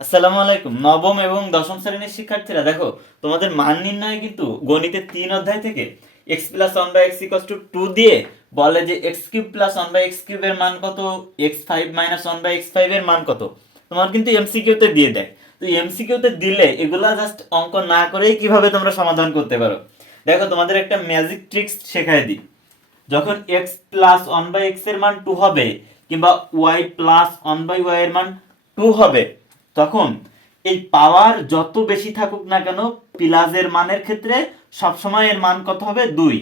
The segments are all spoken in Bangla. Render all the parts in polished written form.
আসসালামু আলাইকুম। নবম এবং দশম শ্রেণীর শিক্ষার্থীরা দেখো, তোমাদের মান নির্ণয়ে কিন্তু গণিতের 3 অধ্যায় থেকে x plus one by x equals to 2 দিয়ে বলে যে x cube plus one by x কিউবের মান কত, x five minus one by x ফাইভের মান কত, তোমার কিন্তু এমসিকিউতে দিয়ে দেয়। তো এমসিকিউতে দিলে এগুলা জাস্ট অঙ্ক না করেই কিভাবে তোমরা সমাধান করতে পারো। দেখো, তোমাদের একটা ম্যাজিক ট্রিক্স শেখায় দিই। যখন x plus one by x এর মান 2 হবে, কিংবা y plus one by y এর মান 2 হবে, তখন এই পাওয়ার যত বেশি থাকুক না কেন, প্লাসের মানের ক্ষেত্রে সবসময় এর মান কত হবে, 2।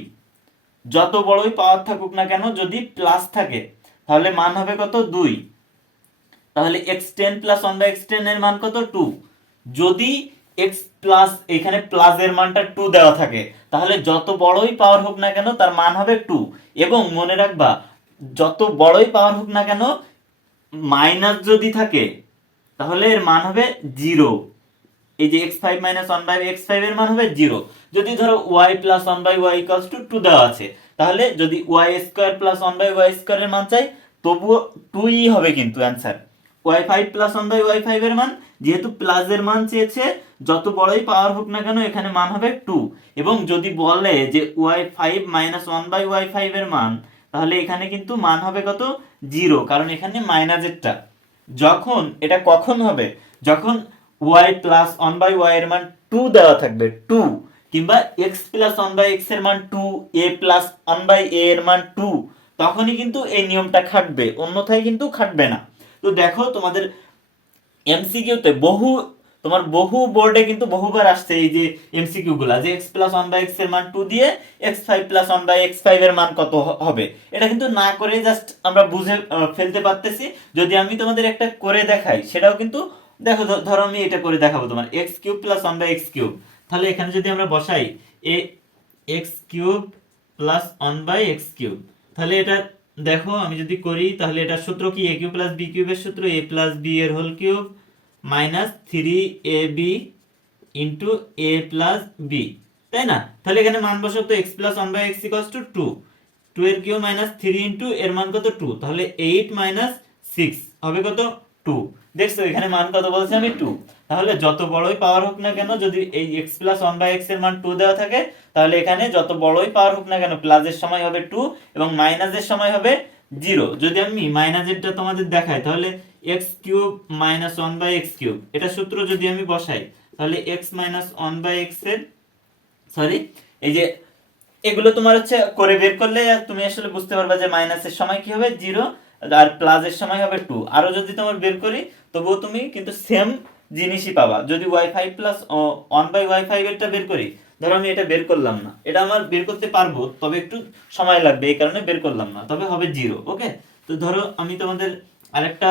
যত বড়ই পাওয়ার থাকুক না কেন, যদি প্লাস থাকে তাহলে মান হবে কত, 2। তাহলে x10 plus one by x10 এর মান কত, 2। যদি x প্লাস এখানে প্লাস এর মানটা 2 দেওয়া থাকে, তাহলে যত বড়ই পাওয়ার হোক না কেন তার মান হবে 2। এবং মনে রাখবা, যত বড়ই পাওয়ার হোক না কেন, মাইনাস যদি থাকে তাহলে এর মান হবে 0। এই যে x5 minus one by x5 এর মান হবে 0। যদি ধরো y plus one by y equals to 2 দেওয়া আছে, তাহলে যদি y square plus one by y square এর মান চাই, তবুও 2ই হবে কিন্তু answer. y5 plus one by y5 এর মান, যেহেতু প্লাস এর মান চেয়েছে, যত বড়ই পাওয়ার হোক না কেন এখানে মান হবে 2। এবং যদি বলে যে y5 minus one by y5 এর মান, তাহলে এখানে কিন্তু মান হবে কত, 0, কারণ এখানে মাইনাসেরটা। যখন এটা কখন হবে, যখন y plus one by y এর মান 2 দেওয়া থাকবে, 2, কিংবা x plus one by x এর মান 2, a plus one by a এর মান 2, তখনই কিন্তু এই নিয়মটা খাটবে, অন্যথায় কিন্তু খাটবে না। তো দেখো, তোমাদের এমসিকিউতে বহু বোর্ডে কিন্তু বহুবার আসছে এই যে এমসিকিউ গুলা, যে x plus one by x এর মান 2 দিয়ে x5 plus one by x5 এর মান কত হবে। এটা কিন্তু না করে জাস্ট আমরা বুঝে ফেলতে পারতেছি। যদি আমি তোমাদের একটা করে দেখাই, সেটাও কিন্তু দেখো, ধরো আমি এটা করে দেখাবো তোমার, x cube plus one by x cube. তাহলে এখানে যদি আমরা বসাই a x cube plus one by x cube, তাহলে এটা দেখো আমি যদি করি, তাহলে এটার সূত্র কি, এ কিউব প্লাস বি কিউবের সূত্র, এ প্লাস বি এর whole cube minus 3ab into a plus b, তাই না? তাহলে এখানে মান বসাও তো, x plus one by x equals to 2, 2 এর কিউব মাইনাস 3 ইন্টু এর মান কত, 2, তাহলে 8 মাইনাস 6 হবে কত, 2। দেখছো এখানে মান কত বলছি আমি, 2। তাহলে যত বড়ই পাওয়ার হোক না কেন, যদি এই x plus one by x এর মান 2 দেওয়া থাকে, তাহলে এখানে যত বড়ই পাওয়ার হোক না কেন, প্লাসের সময় হবে 2 এবং মাইনাসের সময় হবে 0। যদি আমি মাইনাসেরটা তোমাদের দেখাই, তাহলে x cube minus one by x cube, এটা সূত্র যদি আমি বসাই, তাহলে x minus one by x এর, সরি, এই যে এগুলো তোমার হচ্ছে করে বের করলে তুমি আসলে বুঝতে পারবে যে মাইনাসের সময় কি হবে, 0, আর প্লাসের সময় হবে 2। আরো যদি তোমার বের করি, তবুও তুমি কিন্তু সেম জিনিসই পাবা। যদি y5 plus one by y5 এরটা বের করি, ধরো আমি এটা বের করলাম না, এটা আমার বের করতে পারবো, তবে একটু সময় লাগবে, এই কারণে বের করলাম না, তবে হবে 0। ওকে, তো ধরো আমি তোমাদের আরেকটা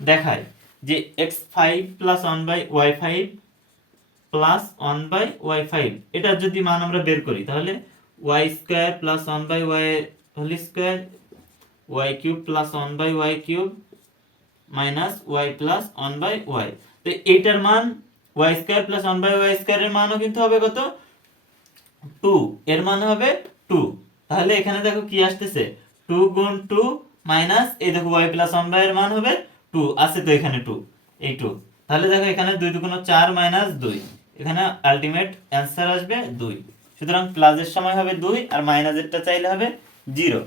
দেখাই, যে x5 plus one by y5 plus one by y5, এটা যদি মান আমরা বের করি, তাহলে y square plus one by y whole square, y cube plus one by y cube minus y plus one by y. তো এইটার মান y square plus one by y square এর মানও কিন্তু হবে কত, 2, এর মান হবে 2। তাহলে এখানে দেখো কি আসতেছে, 2 গুণ 2 মাইনাস, এই দেখো y প্লাস 1 বাই এর মান হবে 2, আছে তো এখানে 2, এই 2। তাহলে দেখো এখানে 2 2 4 মাইনাস 2, এখানে আলটিমেট অ্যান্সার আসবে 2। সুতরাং প্লাসের সময় হবে 2 আর মাইনাসেরটা চাইলে হবে 0।